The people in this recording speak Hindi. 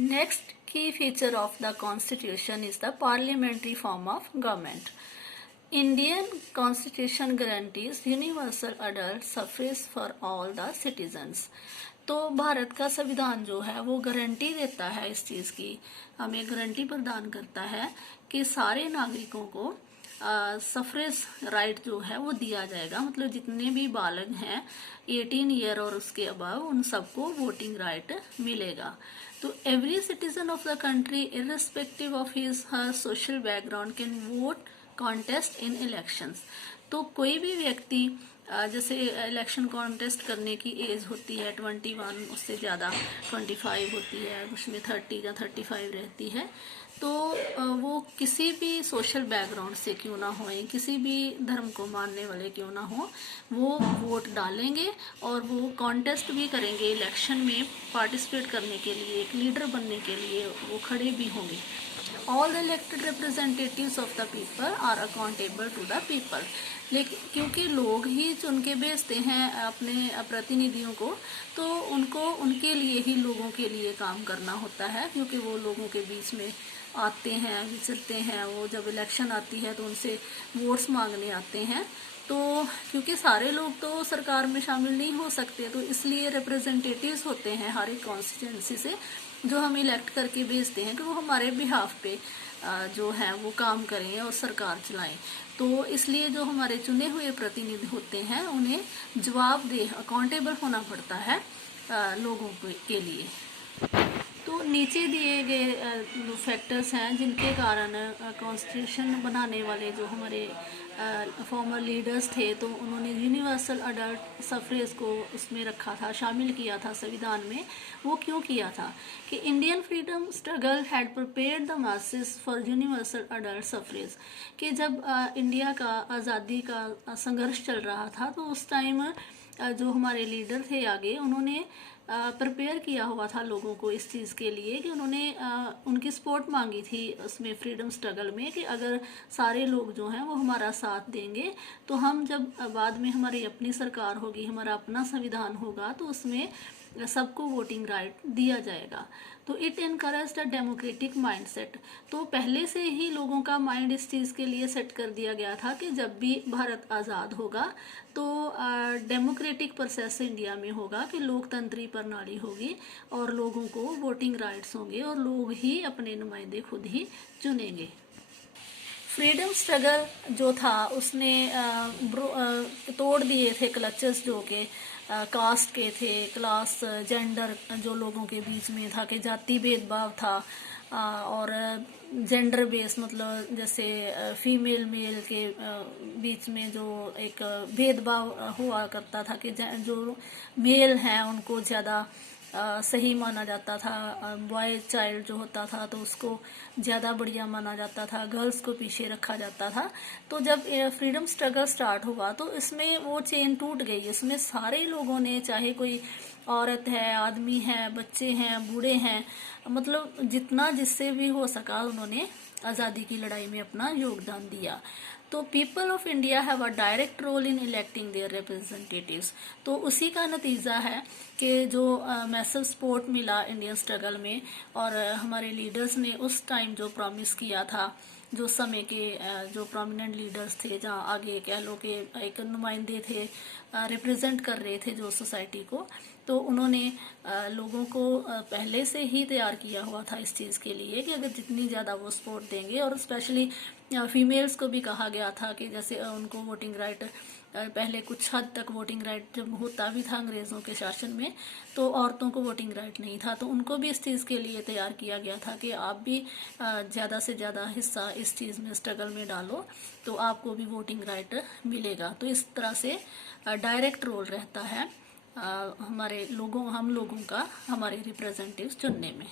Next key feature of the Constitution is the parliamentary form of government. Indian Constitution guarantees universal adult suffrage for all the citizens. तो भारत का संविधान जो है वो गारंटी देता है इस चीज़ की, हमें गारंटी प्रदान करता है कि सारे नागरिकों को सफरेज राइट जो है वो दिया जाएगा। मतलब जितने भी बालक हैं 18 ईयर और उसके अबव उन सबको वोटिंग राइट मिलेगा। तो every citizen of the country irrespective of his her social background can vote contest in elections. तो कोई भी व्यक्ति जैसे इलेक्शन कॉन्टेस्ट करने की एज होती है 21, उससे ज़्यादा 25 होती है, उसमें 30 या 35 रहती है, तो वो किसी भी सोशल बैकग्राउंड से क्यों ना हो, किसी भी धर्म को मानने वाले क्यों ना हो, वो वोट डालेंगे और वो कॉन्टेस्ट भी करेंगे, इलेक्शन में पार्टिसिपेट करने के लिए, एक लीडर बनने के लिए वो खड़े भी होंगे। All the elected representatives of the people are accountable to the people. लेकिन क्योंकि लोग ही चुन के भेजते हैं अपने प्रतिनिधियों को, तो उनको उनके लिए ही लोगों के लिए काम करना होता है, क्योंकि वो लोगों के बीच में आते हैं, विचरते हैं। वो जब इलेक्शन आती है तो उनसे वोट्स मांगने आते हैं। तो क्योंकि सारे लोग तो सरकार में शामिल नहीं हो सकते, तो इसलिए रिप्रेजेंटेटिव्स होते हैं हर एक कॉन्स्टिट्यूंसी से जो हम इलेक्ट करके भेजते हैं कि वो हमारे बिहाफ पे जो है वो काम करें और सरकार चलाएं। तो इसलिए जो हमारे चुने हुए प्रतिनिधि होते हैं उन्हें जवाबदेह अकाउंटेबल होना पड़ता है लोगों के लिए। तो नीचे दिए गए जो फैक्टर्स हैं जिनके कारण कॉन्स्टिट्यूशन बनाने वाले जो हमारे फॉर्मर लीडर्स थे, तो उन्होंने यूनिवर्सल अडल्ट सफरेज को उसमें रखा था, शामिल किया था संविधान में। वो क्यों किया था कि Indian freedom struggle had prepared the masses for universal adult suffrage. कि जब इंडिया का आज़ादी का संघर्ष चल रहा था, तो उस टाइम जो हमारे लीडर थे आगे, उन्होंने प्रिपेयर किया हुआ था लोगों को इस चीज़ के लिए कि उन्होंने उनकी सपोर्ट मांगी थी उसमें फ्रीडम स्ट्रगल में, कि अगर सारे लोग जो हैं वो हमारा साथ देंगे तो हम जब बाद में हमारी अपनी सरकार होगी, हमारा अपना संविधान होगा, तो उसमें सबको वोटिंग राइट दिया जाएगा। तो it encourage the democratic mindset. तो पहले से ही लोगों का माइंड इस चीज़ के लिए सेट कर दिया गया था कि जब भी भारत आज़ाद होगा तो डेमोक्रेटिक प्रोसेस इंडिया में होगा, कि लोकतंत्री प्रणाली होगी और लोगों को वोटिंग राइट्स होंगे और लोग ही अपने नुमाइंदे खुद ही चुनेंगे। फ्रीडम स्ट्रगल जो था उसने तोड़ दिए थे क्लचेस जो के कास्ट के थे, क्लास, जेंडर जो लोगों के बीच में था, कि जाति भेदभाव था और जेंडर बेस, मतलब जैसे फीमेल मेल के बीच में जो एक भेदभाव हुआ करता था, कि जो मेल हैं उनको ज़्यादा सही माना जाता था, बॉय चाइल्ड जो होता था तो उसको ज़्यादा बढ़िया माना जाता था, गर्ल्स को पीछे रखा जाता था। तो जब फ्रीडम स्ट्रगल स्टार्ट हुआ तो इसमें वो चेन टूट गई। इसमें सारे लोगों ने, चाहे कोई औरत है, आदमी है, बच्चे हैं, बूढ़े हैं, मतलब जितना जिससे भी हो सका उन्होंने आज़ादी की लड़ाई में अपना योगदान दिया। तो people of India have a direct role in electing their representatives. तो उसी का नतीजा है कि जो मैसिव सपोर्ट मिला इंडियन स्ट्रगल में, और हमारे लीडर्स ने उस टाइम जो प्रॉमिस किया था, जो समय के जो प्रोमिनेंट लीडर्स थे, जहाँ आगे कह लो कि एक नुमाइंदे थे, रिप्रेजेंट कर रहे थे जो सोसाइटी को, तो उन्होंने लोगों को पहले से ही तैयार किया हुआ था इस चीज़ के लिए कि अगर जितनी ज़्यादा वो सपोर्ट देंगे, और स्पेशली फीमेल्स को भी कहा गया था कि जैसे उनको वोटिंग राइट, पहले कुछ हद तक वोटिंग राइट जब होता भी था अंग्रेज़ों के शासन में, तो औरतों को वोटिंग राइट नहीं था, तो उनको भी इस चीज़ के लिए तैयार किया गया था कि आप भी ज़्यादा से ज़्यादा हिस्सा इस चीज़ में, स्ट्रगल में डालो, तो आपको भी वोटिंग राइट मिलेगा। तो इस तरह से डायरेक्ट रोल रहता है हम लोगों का हमारे रिप्रेजेंटेटिव्स चुनने में।